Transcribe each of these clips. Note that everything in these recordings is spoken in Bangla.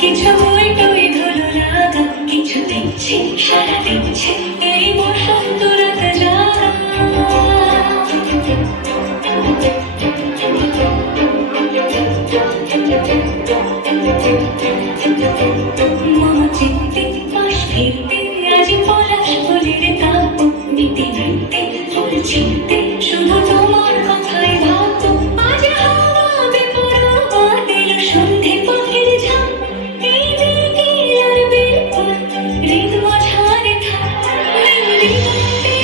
কিছু বই টই ধুলো লাগা, কিছু দিচ্ছে সারা দিচ্ছে এই বসন্ত রাত জাগা। মা চিনতে পাশ ফিরতে আজ পলাশ ফুলের কাব্য নিতে নিতে ফুল চিনতে শুধু তোমার কথাই ভাবতো। আজ হাওয়া বেপরোয়া দিল সন্ধে পাখির ঝাঁক, এই বিকেল আর বেলফুল হৃদ মাঝারে থাক। নীল দিগন্তে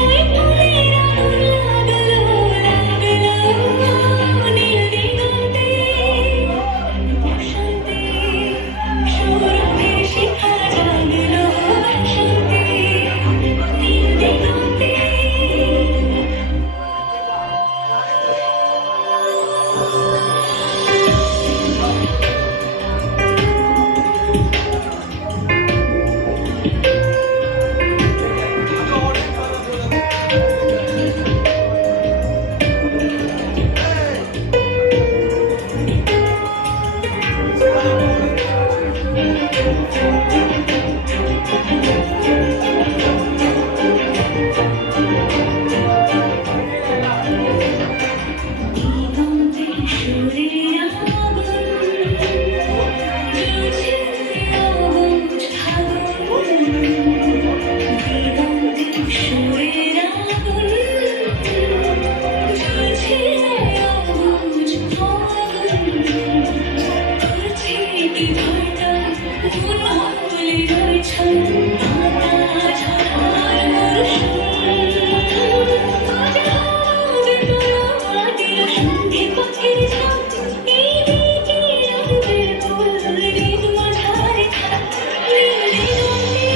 ওই ফুলের আলো লাগলো লাগলো, নীল দিগন্তে বসন্তে সৌরভের শিখা জাগলো। বসন্তে নীল দিগন্তে। দিগন্তে সুরের আগুন জ্বলছে অবুঝ ফাগুন। দিগন্তে সুরের আগুন জ্বলছে অবুঝ ফাগুন। করছে কি ভয়টা মন হলে রয়েছে পাতা ঝরার মরশুম। আজ হাওয়া বেপরোয়া দিল সন্ধে পাখির ঝাঁক, এই বিকেল আর বেলফুল হৃদ মাঝারে থাক। নীল দিগন্তে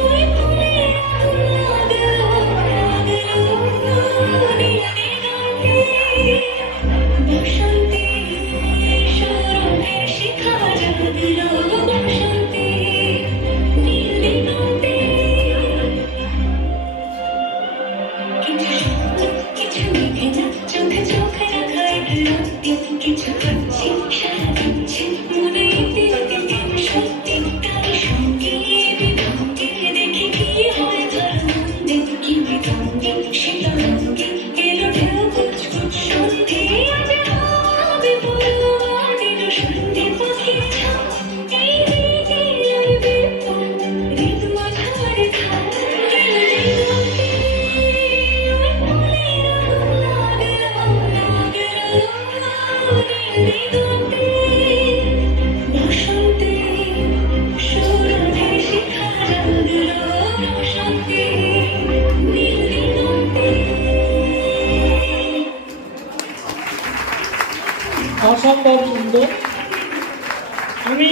ওই ফুলের আলো লাগলো লাগলো, নীল দিগন্তে বসন্তে সৌরভের শিখা জাগলো। বসন্তে নীল দিগন্তে। কিছু স্বপ্ন কিছু মেঘে না চোখে চোখে রাখা এক রাত্রি, কিছু করছি সারা দিচ্ছে মনে ইতি অতীতে সত্যি। তাই সঙ্গে বিভঙ্গে দেখি কি হয় ধর মন্দে, কি বিভঙ্গে শীতলঙ্গে এলো ঢেউ কুচকুচ সন্ধে। আজ হাওয়া বেপরোয়া দিল সন্ধে পাখির ঝাঁক, এই বিকেল আর বেলফুল হৃদ মাঝারে থাক। নীল দিগন্তে ওই ফুলের আগুন লাগলো লাগলো, নীল দিগন্তে বসন্তে সৌরভের শিখা জাগলো। বসন্তে নীল দিগন্তে। অসম্ভব সুন্দর। আমি